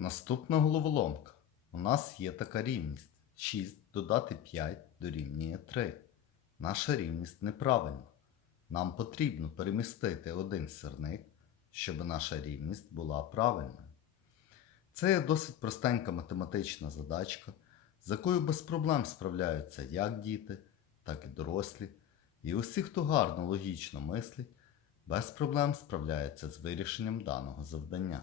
Наступна головоломка. У нас є така рівність. 6 додати 5 дорівнює 3. Наша рівність неправильна. Нам потрібно перемістити один сирник, щоб наша рівність була правильною. Це є досить простенька математична задачка, з якою без проблем справляються як діти, так і дорослі. І усі, хто гарно логічно мислить, без проблем справляються з вирішенням даного завдання.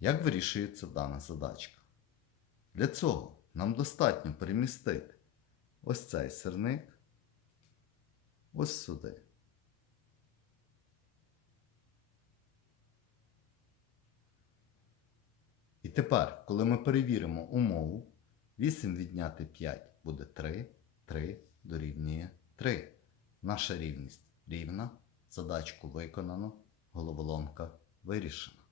Як вирішується дана задачка? Для цього нам достатньо перемістити ось цей сирник ось сюди. І тепер, коли ми перевіримо умову, 8 відняти 5 буде 3, 3 дорівнює 3. Наша рівність рівна, задачку виконано, головоломка вирішена.